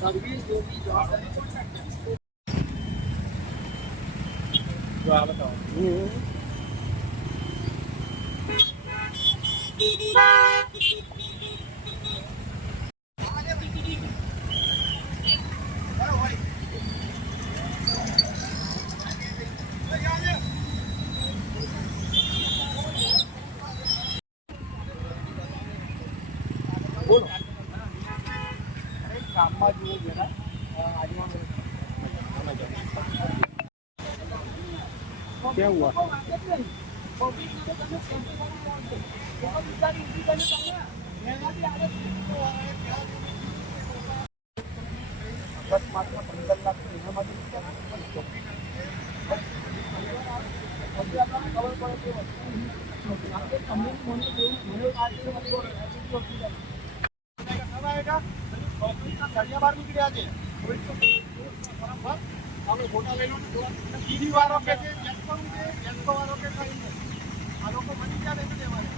Service જોગી જવાબદારી contractor જો આ બતાવો बोलो काम में जो है ना आज क्या हुआ अकस्मात 15 लाख खबर पड़े बार निकलिया છે બરાબર અમે ફોટા લઈ લો ટીવી વાળો કે છે જેસ્કો વાળો કે કઈ આ લોકો બની ગયા નહીં દેવાને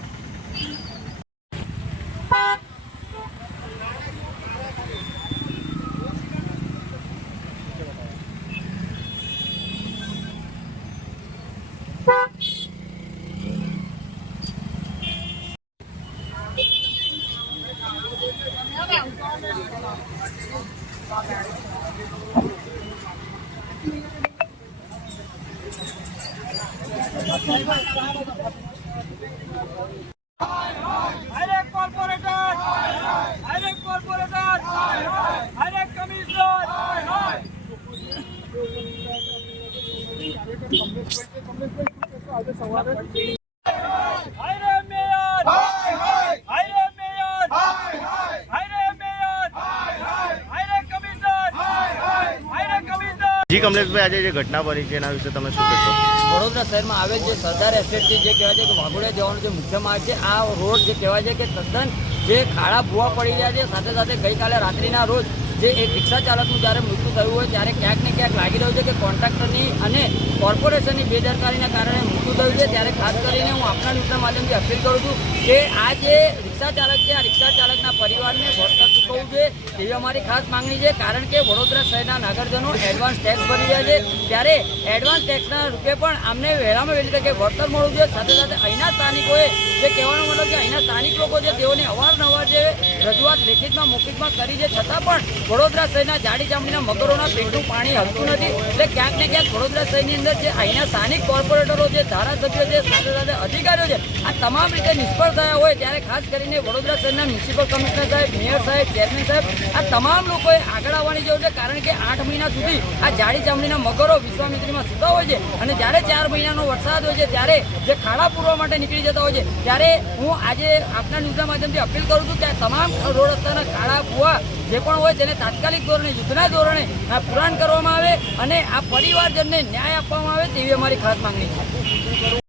જી કમલેશભાઈ, આજે જે ઘટના બની છે એના વિશે તમે શું કહેશો? વડોદરા શહેરમાં આવેલ જે સરદાર એસ્ટેટથી જે કહેવાય છે કે વાઘોડિયા જવાનો જે મુખ્ય માર્ગ છે, આ રોડ જે કહેવાય છે કે તદ્દન જે ખાડા ભૂવા પડી રહ્યા છે. સાથે સાથે ગઈકાલે રાત્રિના રોજ જે એક રિક્ષા ચાલકનું જ્યારે મૃત્યુ થયું હોય ત્યારે ક્યાંક ને ક્યાંક લાગી રહ્યું છે કે કોન્ટ્રાક્ટરની અને કોર્પોરેશનની બેદરકારીના કારણે મૃત્યુ થયું છે. ત્યારે ખાસ કરીને હું આપના ન્યૂઝના માધ્યમથી અપીલ કરું છું કે આ જે રિક્ષા ચાલક છે, આ રિક્ષા ચાલકના પરિવારને વળતર ચૂકવવું છે તેવી અમારી ખાસ માંગણી છે. કારણ કે વડોદરા શહેરના નાગરિકો એડવાન્સ ટેક્સ ભરી રહ્યા છે, ત્યારે એડવાન્સ ટેક્સના રૂપે પણ અમને વહેલામાં વહેલી તકે વળતર મળવું જોઈએ. સાથે સાથે અહીંના સ્થાનિકોએ જે કહેવાનો મતલબ કે અહીંના સ્થાનિક લોકો છે તેઓને અવારનવાર જે રજૂઆત લેખિતમાં મૌખિકમાં કરી છે, છતાં પણ વડોદરા શહેરના જાડી ચામડીના મગરોના પેટનું પાણી હલતું નથી. એટલે ક્યાંક ને ક્યાંક વડોદરા શહેરની અંદર જે અહીંના સ્થાનિક કોર્પોરેટરો છે, ધારાસભ્યો છે, સાથે સાથે અધિકારીઓ છે, આ તમામ રીતે નિષ્ફળ થયા હોય ત્યારે ખાસ કરીને વડોદરા શહેરના મ્યુનિસિપલ કમિશનર સાહેબ, મેયર સાહેબ, ચેરમેન સાહેબ, આ તમામ લોકોએ આગળ આવવાની જરૂર છે. કારણ કે 8 મહિના સુધી આ જાડી ચામડીના મગરો વિશ્વામિત્રીમાં સૂતા હોય છે અને જ્યારે 4 મહિનાનો વરસાદ હોય છે ત્યારે જે ખાડા પૂરવા માટે નીકળી જતા હોય છે. ત્યારે હું આજે આપના ન્યૂઝના માધ્યમથી અપીલ કરું છું કે આ તમામ રોડ રસ્તાના ખાડા ભૂવા જે પણ હોય તેને તાત્કાલિક ધોરણે, યુદ્ધના ધોરણે પુરાણ કરવામાં આવે અને આ પરિવારજનને ન્યાય આપવામાં આવે તેવી અમારી ખાસ માંગણી છે.